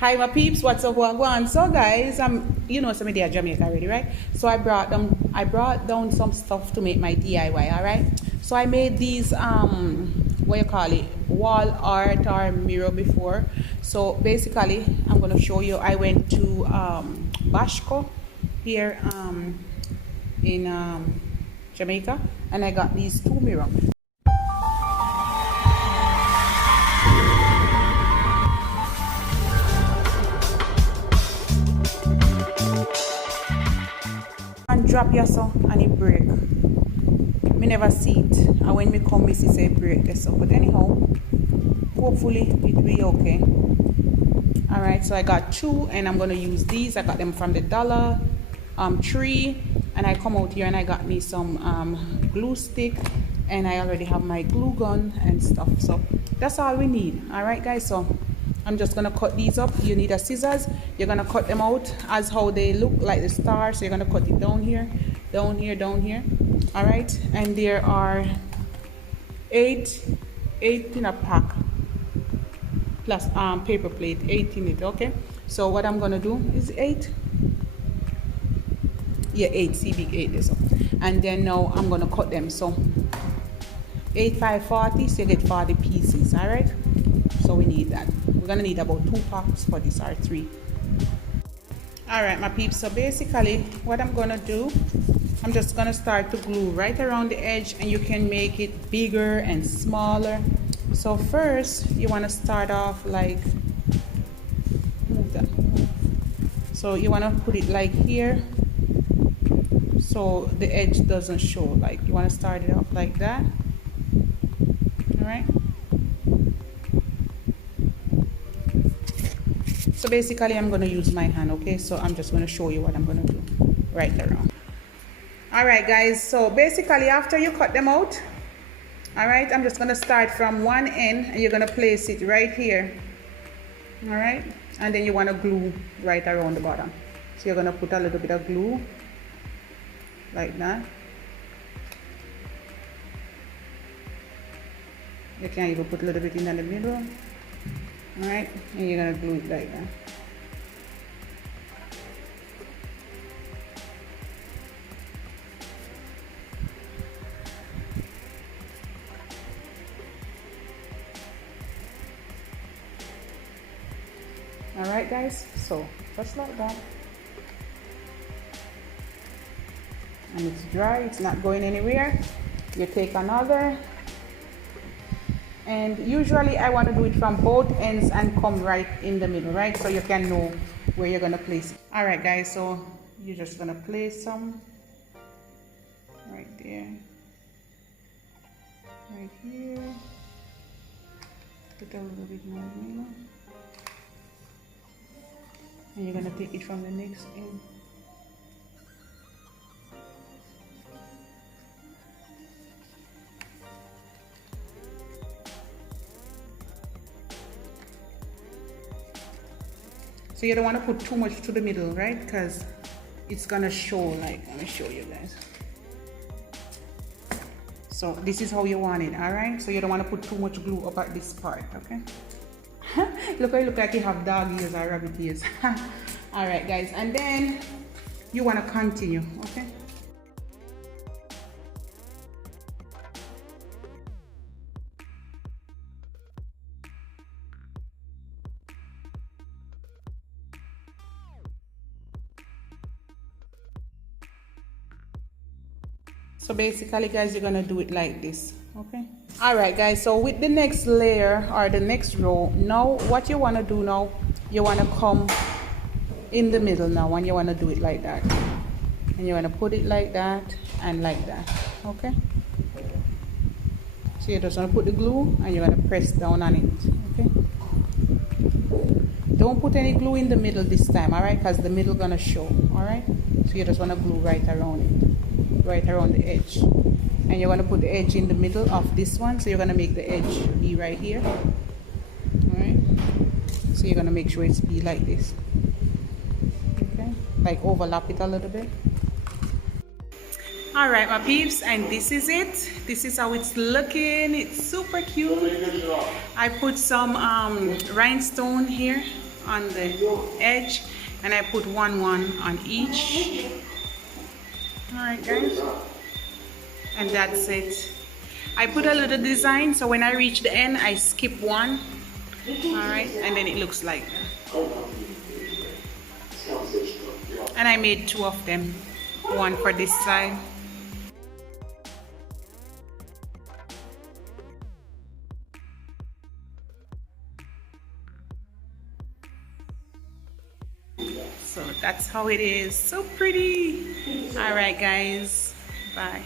Hi my peeps, what's up, what go on? So guys, you know some of are Jamaica already, right? So I brought down some stuff to make my DIY, alright? So I made these what you call it, wall art or mirror before. So basically I'm gonna show you. I went to Bashko here in Jamaica, and I got these two mirrors. And drop your so and it break. Me never see it, and when me come me see say break this up. But anyhow, hopefully it will be okay. Alright, so I got two and I'm gonna use these. I got them from the Dollar Tree, and I come out here and I got me some glue stick, and I already have my glue gun and stuff. So that's all we need. Alright guys, so I'm just gonna cut these up. You need a scissors. You're gonna cut them out as how they look, like the star. So you're gonna cut it down here, down here, down here. All right, and there are eight in a pack plus paper plate, 8 in it. Okay, so what I'm gonna do is 8. Yeah, 8. See, big 8 this up. And then now I'm gonna cut them. So 8 5 40. So you get 40 pieces. All right. So we need that. We're gonna need about 2 packs for this, or 3. All right, my peeps. So basically, what I'm gonna do, I'm just gonna start to glue right around the edge, and you can make it bigger and smaller. So first, you wanna start off like, move that. So you wanna put it like here, so the edge doesn't show. Like you wanna start it off like that. All right. So basically I'm going to use my hand, okay? So I'm just going to show you what I'm going to do right around. Alright guys, so basically after you cut them out, alright, I'm just going to start from one end, and you're going to place it right here. Alright, and then you want to glue right around the bottom. So you're going to put a little bit of glue like that. You can even put a little bit in the middle. Alright, and you're gonna glue it like that. Alright guys, so just like that. And it's dry, it's not going anywhere. You take another. And usually I want to do it from both ends and come right in the middle, right? So you can know where you're going to place it. All right, guys, so you're just going to place some right there, right here. Put a little bit more in the middle. And you're going to take it from the next end. So you don't want to put too much to the middle, right? Because it's gonna show, like, let me show you guys. So this is how you want it, all right? So you don't want to put too much glue up at this part, okay? Look, I look like you have dog ears or rabbit ears. All right, guys, and then you want to continue, okay? So basically guys, you're gonna do it like this, okay? All right guys, so with the next layer or the next row, now what you want to do now, you want to come in the middle now, and you want to do it like that, and you want to put it like that and like that, okay? So you're just going to put the glue and you're going to press down on it, okay? Don't put any glue in the middle this time, all right? Because the middle gonna show, all right? So you just want to glue right around it, right around the edge, and you're going to put the edge in the middle of this one. So you're going to make the edge be right here, all right? So you're going to make sure it's be like this, okay? Like overlap it a little bit. All right, my peeps, and this is it. This is how it's looking. It's super cute. I put some rhinestone here on the edge, and I put one on each. Alright guys, and that's it. I put a little design, so when I reach the end I skip one. Alright, and then it looks like that. And I made 2 of them, one for this side. So that's how it is. So pretty. All right guys, bye.